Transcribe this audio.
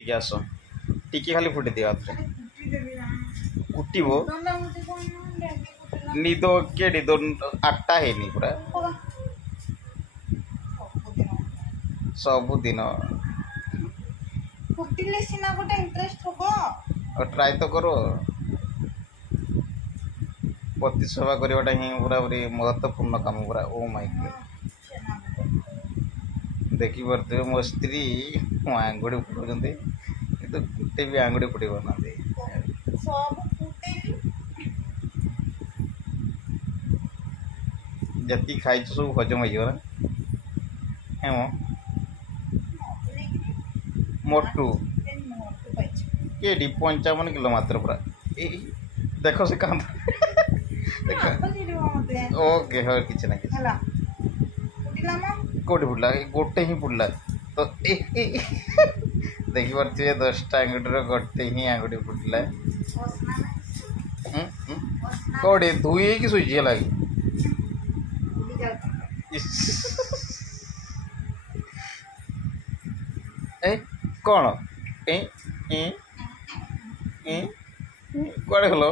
ଟିକେ ଆସ ଟିକେ ଖାଲି ଫୁଟି ଦିଅ ହାତରେ କୁଟିବ ନିଦ କିଏ ନିଦ 8ଟା ହେଇନି ପୁରା ସବୁଦିନ ଫୁଟିଲେ ସିନା ଗୋଟେ ଇଣ୍ଟରେଷ୍ଟ ହବ ट्राए तो करो पति सेवा करवाटा ही पूरा पूरी महत्वपूर्ण काम पूरा ओ माय गॉड देखी पारे मो स्त्री मो आंगुड़ी फुटाते कि गोटे भी आंगुड़ी फुटे पाना जी खाई सब हजम हो मोटू ये 55 किलो मात्र पूरा देख से कहाँ ओके हाँ किसी ना किसी कौटी फुटला गोटे ही फुटला तो देखी पारे 10टा आंगुठी गोटे ही आंगुठी फुटला कौटे धुई कि सुई लगे कौन कड़े गल